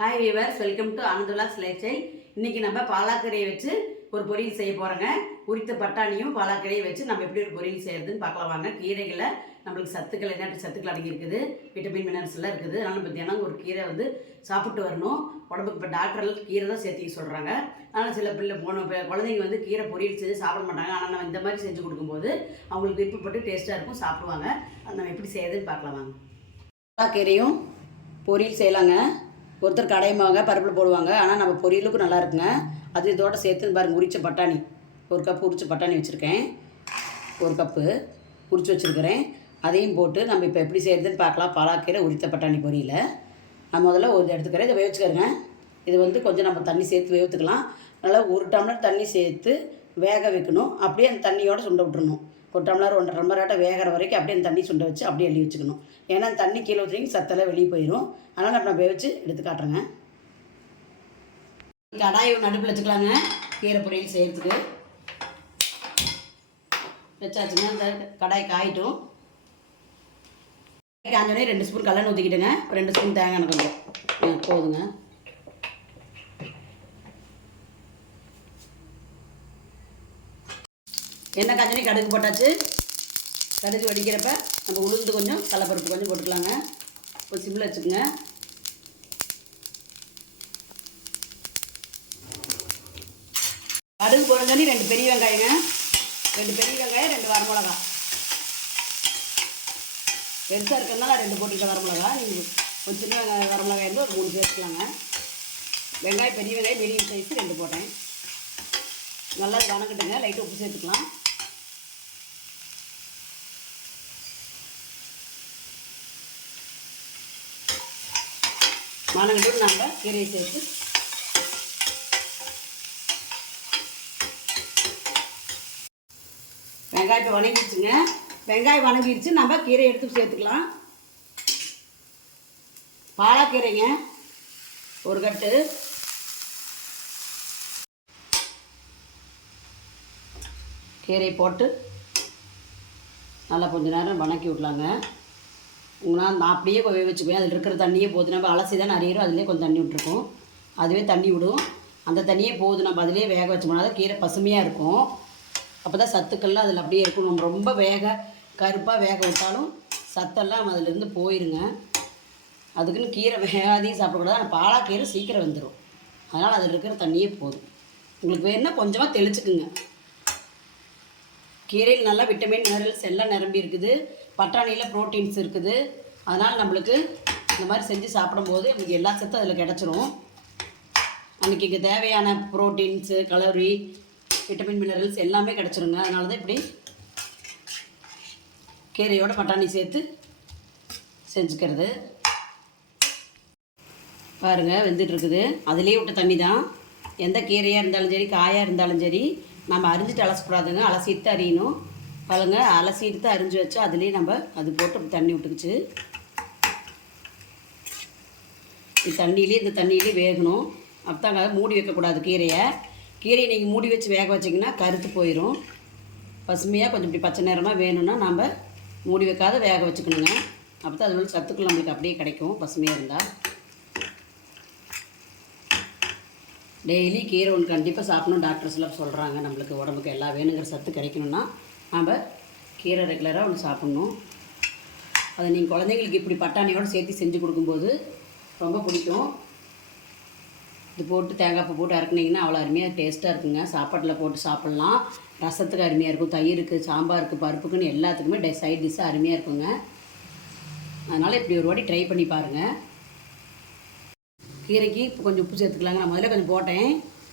Hi viewers, welcome to ஆனந்துல்லாஸ் life style. இன்றைக்கி நம்ம பாலாக்கரையை வச்சு ஒரு பொரியல் செய்ய போகிறோங்க. உரித்த பட்டாணியும் பாலாக்கரையை வச்சு நம்ம எப்படி ஒரு பொரியல் செய்யறதுன்னு பார்க்கலாம் வாங்க. கீரைகளில் நம்மளுக்கு சத்துக்கள் என்ன சத்துக்கள் அடங்கியிருக்குது, விட்டமின் மினரல்ஸ் எல்லாம் இருக்குது. அதனால் நம்ம தினம் ஒரு கீரை சாப்பிட்டு வரணும். உடம்புக்கு இப்போ டாக்டர்கள் கீரை தான் சேர்த்திக்க சொல்கிறாங்க. ஆனால் சில குழந்தைங்க கீரை பொரியல் செஞ்சு சாப்பிட மாட்டாங்க. ஆனால் நம்ம இந்த மாதிரி செஞ்சு கொடுக்கும்போது அவங்களுக்கு விருப்பப்பட்டு டேஸ்ட்டாக இருக்கும், சாப்பிடுவாங்க. அது நம்ம எப்படி செய்யறதுன்னு பார்க்கலாம் வாங்க. பாலாக்கீரையும் பொரியல் செய்யலாங்க. ஒருத்தர் கடையுமாங்க பருப்பில் போடுவாங்க, ஆனால் நம்ம பொரியலுக்கும் நல்லா இருக்குங்க. அது இதோட சேர்த்து பாருங்கள், உரித்த பட்டாணி ஒரு கப்பு உரித்த பட்டாணி வச்சுருக்கேன். ஒரு கப்பு உரித்து வச்சுருக்கிறேன். அதையும் போட்டு நம்ம இப்போ எப்படி செய்கிறதுன்னு பார்க்கலாம். பாலாக்கீரை உரித்த பட்டாணி பொரியல நான் முதல்ல ஒரு எடுத்துக்கிறேன். இதை வேவிச்சுக்கிறேங்க. இது கொஞ்சம் நம்ம தண்ணி சேர்த்து வேவித்துக்கலாம். நல்லா 1 டம்ளர் தண்ணி சேர்த்து வேக வைக்கணும். அப்படியே அந்த தண்ணியோடு சுண்ட விட்டுறணும். 1 டம்ளர் 1.5 டம்ளராட்ட வேகிற வரைக்கும் அப்படியே அந்த தண்ணி சுண்ட வச்சு அப்படியே அள்ளி வச்சுக்கணும். ஏன்னா அந்த தண்ணி கீழே ஊற்றிங்க சத்தெல்லாம் வெளியே போயிடும். அதனால் நான் வேவிச்சு எடுத்து காட்டுறேங்க. கடாயை நடுப்பில் வச்சுக்கலாங்க. கீரை பொரியல் செய்கிறதுக்கு வச்சாச்சுங்க. அந்த கடாய் காயிட்டும். காஞ்சோடனே 2 ஸ்பூன் கல்லெண்ணெய் ஊற்றிக்கிட்டுங்க. 2 ஸ்பூன் தேங்காய் கொஞ்சம் போதுங்க. எண்ணெய் காஞ்சோடனே கடுகு போட்டாச்சு. கடுகு வடிக்கிறப்ப நம்ம உளுந்து கொஞ்சம் கடலைப்பருப்பு கொஞ்சம் போட்டுக்கலாங்க. ஒரு சிம்மில் வச்சுக்கோங்க. கடுகு போடுறதுனே 2 பெரிய வெங்காயங்க, 2 பெரிய வெங்காயம், 2 வரமிளகா. பெருசாக இருக்கிறதுனால 2 போட்டுக்கிட்ட வரமிளகா. நீங்கள் ஒரு சின்ன வெங்காயம் வரமிளகாய் இருந்து ஒரு 3 சேர்த்துக்கலாங்க. வெங்காயம் பெரிய வெங்காயம் மீடியம் சைஸ் 2 போட்டேன். நல்லா வணக்கட்டுங்க. லைட்டாக உப்பு சேர்த்துக்கலாம். வணங்கிட்டு நம்ம கீரையை சேர்த்து வெங்காயத்தை வணங்கிடுச்சுங்க. வெங்காயம் வணங்கிடுச்சு. நம்ம கீரை எடுத்து சேர்த்துக்கலாம். பாலாக்கீரைங்க ஒரு கட்டு. கீரை போட்டு நல்லா கொஞ்சம் நேரம் வணக்கி விடலாங்க. நான் அப்படியே வச்சுக்குவேன். அதில் இருக்கிற தண்ணியே போதும். நம்ம அலசி தான் அறியிறோம். அதிலே கொஞ்சம் தண்ணி விட்டுருக்கோம். அதுவே தண்ணி விடும். அந்த தண்ணியே போதும். நம்ம அதிலே வேக வச்சோம்னா தான் கீரை பசுமையாக இருக்கும். அப்போ தான் சத்துக்கள்லாம் அதில் அப்படியே இருக்கும். நம்ம ரொம்ப கருப்பாக வேக விட்டாலும் சத்தெல்லாம் அதிலேருந்து போயிருங்க. அதுக்குன்னு கீரை வேகாதையும் சாப்பிடக்கூடாது. ஆனால் பாலாக்கீரை சீக்கிரம் வந்துடும். அதனால் அதில் இருக்கிற தண்ணியே போதும். உங்களுக்கு வேணுன்னா கொஞ்சமாக தெளிச்சுக்குங்க. கீரையில் நல்லா விட்டமின் மினரல்ஸ் எல்லாம் நிரம்பி இருக்குது. பட்டாணியில் ப்ரோட்டீன்ஸ் இருக்குது. அதனால் நம்மளுக்கு இந்த மாதிரி செஞ்சு சாப்பிடும்போது நம்மளுக்கு எல்லா சத்தும் அதில் கிடச்சிரும். அன்றைக்கி இங்கே தேவையான ப்ரோட்டீன்ஸு, கலோரி, விட்டமின் மினரல்ஸ் எல்லாமே கிடச்சிருங்க. அதனால தான் இப்படி கீரையோட பட்டாணி சேர்த்து செஞ்சுக்கிறது. பாருங்கள், வெந்துட்டுருக்குது. அதிலே விட்ட தண்ணி தான். எந்த கீரையாக இருந்தாலும் சரி, காயாக இருந்தாலும் சரி, நம்ம அரிஞ்சிட்டு அலசக்கூடாதுங்க. அலசிட்டு அறியணும். பாருங்க, அலசிட்டு அரிஞ்சு வச்சு அதுலேயே நம்ம அது போட்டு தண்ணி விட்டுக்குச்சு. இந்த தண்ணியிலே வேகணும். அப்போதாங்க மூடி வைக்கக்கூடாது கீரையை நீங்கள் மூடி வச்சு வேக வச்சிங்கன்னா கருத்து போயிடும். பசுமையாக கொஞ்சம் இப்படி பச்சை நேரமாக வேணும்னா நம்ம மூடி வைக்காத வேக வச்சுக்கணுங்க. அப்போ தான் அது சத்துக்கள் நம்மளுக்கு அப்படியே கிடைக்கும் பசுமையாக இருந்தால். டெய்லி கீரை ஒன்று கண்டிப்பாக சாப்பிடணும். டாக்டர்ஸ்லாம் சொல்கிறாங்க. நம்மளுக்கு உடம்புக்கு எல்லாம் வேணுங்கிற சத்து கிடைக்கணும்னா நம்ம கீரை ரெகுலராக ஒன்று சாப்பிட்ணும். அதை நீங்கள் குழந்தைங்களுக்கு இப்படி பட்டாணியோடு சேர்த்து செஞ்சு கொடுக்கும்போது ரொம்ப பிடிக்கும். இது போட்டு தேங்காய் பூ போட்டு இறக்குனீங்கன்னா அவ்வளோ அருமையாக டேஸ்ட்டாக இருக்குங்க. சாப்பாட்டில் போட்டு சாப்பிட்லாம். ரசத்துக்கு அருமையாக இருக்கும். தயிருக்கு, சாம்பாருக்கு, பருப்புக்குன்னு எல்லாத்துக்குமே சைட் டிஷ்ஷாக அருமையாக இருக்குங்க. அதனால் இப்படி ஒரு வாட்டி ட்ரை பண்ணி பாருங்கள். கீரைக்கு இப்போ கொஞ்சம் உப்பு சேர்த்துக்கலாங்க. நான் முதல்ல கொஞ்சம் போட்டேன்,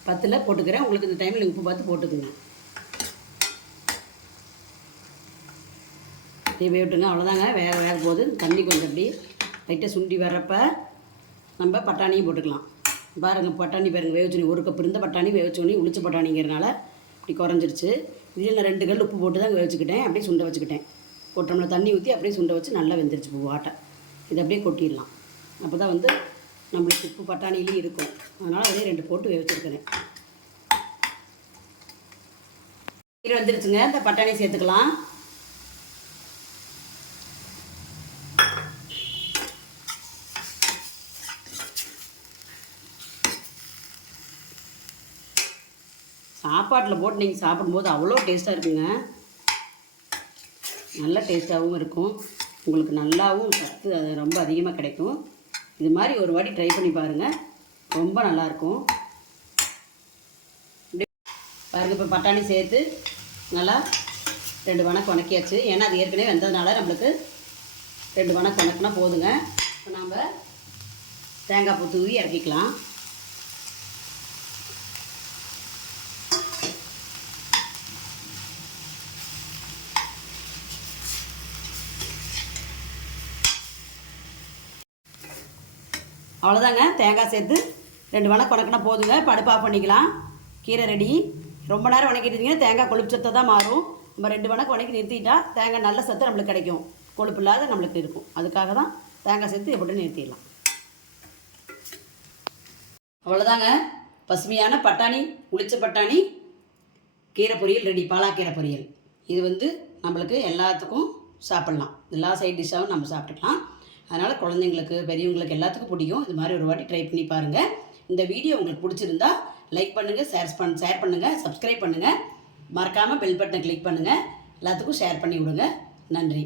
10 போட்டுக்கிறேன். உங்களுக்கு இந்த டைமில் உப்பு பார்த்து போட்டுக்குங்க. இப்படி வேவிட்டுங்க. அவ்வளோதாங்க. வேக போது தண்ணி கொஞ்சம் அப்படி லைட்டாக சுண்டி வரப்ப நம்ம பட்டாணியும் போட்டுக்கலாம். பாருங்கள், பட்டாணி பாருங்கள் வேவிச்சோனி 1 கப் இருந்த பட்டாணி வேவிச்சோனி உளிச்ச பட்டாணிங்கிறனால இப்படி குறைஞ்சிருச்சு. இதில் நான் 2 கல் உப்பு போட்டு தான் வேவிச்சுக்கிட்டேன். அப்படியே சுண்ட வச்சுக்கிட்டேன். 1 டம்ளர் தண்ணி ஊற்றி அப்படியே சுண்ட வச்சு நல்லா வெந்துருச்சு பூவாட்டை. இதை அப்படியே கொட்டிடலாம். அப்போ தான் நம்மளுக்கு உப்பு பட்டாணிலையும் இருக்கும். அதனால் அதே 2 போட்டு வேவிச்சிருக்கிறேன். கீரை வந்துருச்சுங்க. இந்த பட்டாணி சேர்த்துக்கலாம். சாப்பாட்டில் போட்டு நீங்கள் சாப்பிடும்போது அவ்வளோ டேஸ்ட்டாக இருக்குங்க. நல்ல டேஸ்ட்டாகவும் இருக்கும், உங்களுக்கு நல்லாவும் சத்து அது ரொம்ப அதிகமாக கிடைக்கும். இது மாதிரி ஒரு வாட்டி ட்ரை பண்ணி பாருங்கள், ரொம்ப நல்லாயிருக்கும். பாருங்கள், இப்போ பட்டாணி சேர்த்து நல்லா 2 வணக்கு வணக்கியாச்சு. ஏன்னா அது ஏற்கனவே வந்ததுனால நம்மளுக்கு 2 வணக்கு வணக்குனா போதுங்க. இப்போ நம்ம தேங்காய் பூ தூவி இறக்கிக்கலாம். அவ்வளோதாங்க, தேங்காய் சேர்த்து 2 வணக்கு வணக்குனா போதுங்க. இப்போ அடுப்பு ஆஃப் பண்ணிக்கலாம். கீரை ரெடி. ரொம்ப நேரம் வணக்கிட்டீங்கன்னா தேங்காய் கொழுப்பு சத்தை தான் மாறும். நம்ம 2 வணக்கு வணக்கி நிறுத்திட்டா தேங்காய் நல்ல சத்து நம்மளுக்கு கிடைக்கும், கொழுப்பு இல்லாத நம்மளுக்கு இருக்கும். அதுக்காக தான் தேங்காய் சேர்த்து எப்படி நிறுத்திடலாம். அவ்வளோதாங்க, பசுமையான பட்டாணி, உளிச்ச பட்டாணி கீரை பொரியல் ரெடி. பாலாக்கீரை பொரியல். இது நம்மளுக்கு எல்லாத்துக்கும் சாப்பிட்லாம், எல்லா சைட் டிஷ்ஷாகவும் நம்ம சாப்பிட்டுக்கலாம். அதனால் குழந்தைங்களுக்கு பெரியவங்களுக்கு எல்லாத்துக்கும் பிடிக்கும். இது மாதிரி ஒரு வாட்டி ட்ரை பண்ணி பாருங்கள். இந்த வீடியோ உங்களுக்கு பிடிச்சிருந்தா லைக் பண்ணுங்கள், ஷேர் பண்ணுங்கள், சப்ஸ்கிரைப் பண்ணுங்கள், மறக்காமல் பெல் பட்டனை கிளிக் பண்ணுங்கள், எல்லாத்துக்கும் ஷேர் பண்ணி விடுங்க. நன்றி.